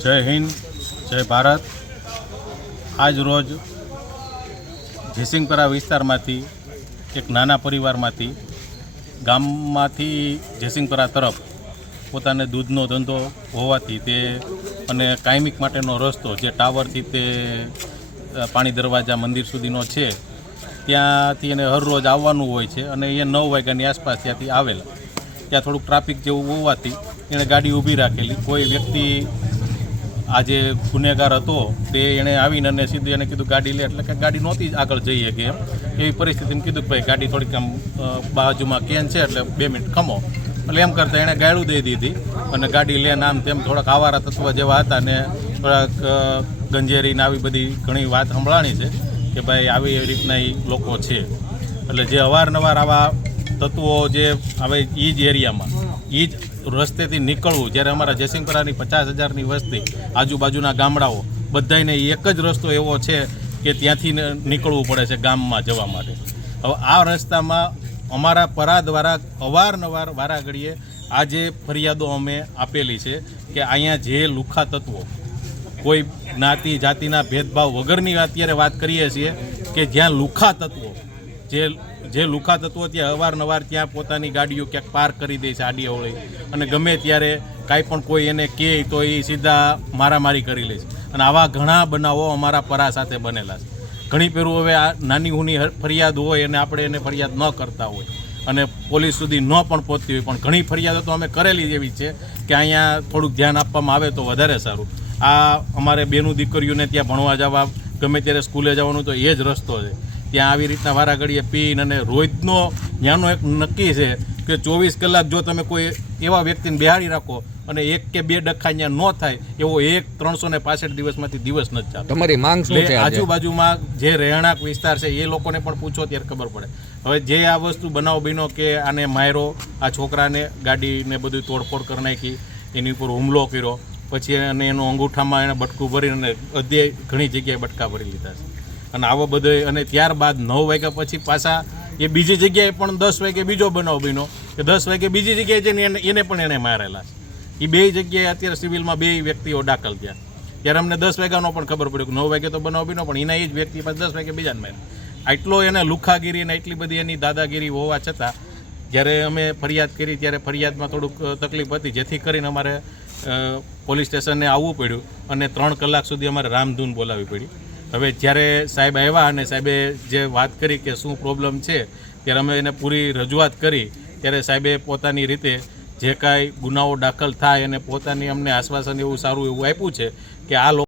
જય હિન્દ, જય ભારત। આજ રોજ જેસિંગપરા વિસ્તારમાંથી એક નાના પરિવારમાંથી ગામમાંથી જેસિંગપરા તરફ પોતાને દૂધનો ધંધો હોવાથી તે અને કાયમિક માટેનો રસ્તો જે ટાવરથી તે પાણી દરવાજા મંદિર સુધીનો છે ત્યાંથી એને હરરોજ આવવાનું હોય છે અને એ 9 વાગ્યાની આસપાસ ત્યાંથી આવેલા। ત્યાં થોડુંક ટ્રાફિક જેવું હોવાથી એણે ગાડી ઊભી રાખેલી। કોઈ વ્યક્તિ આજે ગુનેગાર હતો તે એણે આવીને અને સીધું એને કીધું ગાડી લે, એટલે કે ગાડી નહોતી આગળ જઈ શકે એમ એવી પરિસ્થિતિમાં કીધું કે ભાઈ ગાડી થોડીક આમ બાજુમાં કેન છે એટલે 2 મિનિટ ખમો, એટલે એમ કરતાં એણે ગાળું દઈ દીધી અને ગાડી લે આમ તેમ થોડાક આવારા તત્વ જેવા હતા ને થોડાક ગંજેરીને આવી બધી ઘણી વાત સંભળાણી છે કે ભાઈ આવી રીતના એ લોકો છે। એટલે જે અવારનવાર આવા તત્વો જે હવે એ જ એરિયામાં એ જ રસ્તેથી નીકળવું, જ્યારે અમારા જેસિંગપરાની 50,000ની વસ્તી આજુબાજુના ગામડાઓ બધાને એક જ રસ્તો એવો છે કે ત્યાંથી નીકળવું પડે છે ગામમાં જવા માટે। હવે આ રસ્તામાં અમારા પરા દ્વારા અવારનવાર વારાઘડીએ આ જે ફરિયાદો અમે આપેલી છે કે અહીંયા જે લુખ્ખા તત્વો કોઈ જ્ઞાતિ જાતિના ભેદભાવ વગરની અત્યારે વાત કરીએ છીએ કે જ્યાં લુખ્ખા તત્વો જે લુખ્ખા તત્વો ત્યાં અવારનવાર ત્યાં પોતાની ગાડીઓ ક્યાંક પાર્ક કરી દે છે આડી અવળી, અને ગમે ત્યારે કાંઈ પણ કોઈ એને કહે તો એ સીધા મારામારી કરી લે છે અને આવા ઘણા બનાવો અમારા પરા સાથે બનેલા છે। ઘણી પેરું હવે આ નાની હુની ફરિયાદ હોય અને આપણે એને ફરિયાદ ન કરતા હોય અને પોલીસ સુધી ન પણ પહોંચતી હોય, પણ ઘણી ફરિયાદો તો અમે કરેલી એવી છે કે અહીંયા થોડુંક ધ્યાન આપવામાં આવે તો વધારે સારું। આ અમારે બેનું દીકરીઓને ત્યાં ભણવા જવા ગમે ત્યારે સ્કૂલે જવાનું તો એ જ રસ્તો છે। ત્યાં આવી રીતના વારાઘડીએ પીને અને રોજનો ત્યાંનો એક નક્કી છે કે 24 કલાક જો તમે કોઈ એવા વ્યક્તિને બેહાડી રાખો અને 1 કે 2 ડખા ત્યાં ન થાય એવો 365 દિવસમાંથી દિવસ નથી ચાલતો। તમારી માંગ શું છે? આજુબાજુમાં જે રહેણાંક વિસ્તાર છે એ લોકોને પણ પૂછો ત્યારે ખબર પડે। હવે જે આ વસ્તુ બનાવ બન્યો કે આને માર્યો, આ છોકરાને ગાડીને બધું તોડફોડ કરી નાખી, એની ઉપર હુમલો કર્યો, પછી અને એનું અંગૂઠામાં એને બટકું ભરીને ઘણી જગ્યાએ બટકા ભરી લીધા છે અને આવો બધો, અને ત્યારબાદ 9 વાગ્યા પછી પાછા એ બીજી જગ્યાએ પણ 10 વાગે બીજો બનાવ બન્યો કે 10 વાગે બીજી જગ્યાએ જઈને એને પણ એને મારેલા છે। એ 2 જગ્યાએ અત્યારે સિવિલમાં 2 વ્યક્તિઓ દાખલ થયા। ત્યારે અમને 10 વાગ્યાનો પણ ખબર પડ્યું કે 9 વાગે તો બનાવ બન્યો, પણ એના એ જ વ્યક્તિ પાછા 10 વાગે બીજાને માર્યા। આટલો એને લુખાગીરી અને એટલી બધી એની દાદાગીરી હોવા છતાં જ્યારે અમે ફરિયાદ કરી ત્યારે ફરિયાદમાં થોડુંક તકલીફ હતી, જેથી કરીને અમારે પોલીસ સ્ટેશને આવવું પડ્યું અને 3 કલાક સુધી અમારે રામધૂન બોલાવવી પડી। હવે જ્યારે સાહેબ આવ્યા અને સાહેબે જે વાત કરી કે શું પ્રોબ્લેમ છે ત્યારે અમે એને પૂરી રજૂઆત કરી ત્યારે સાહેબે પોતાની રીતે જે કાંઈ ગુનાઓ દાખલ થાય અને પોતાની અમને આશ્વાસન એવું સારું એવું આપ્યું છે કે આ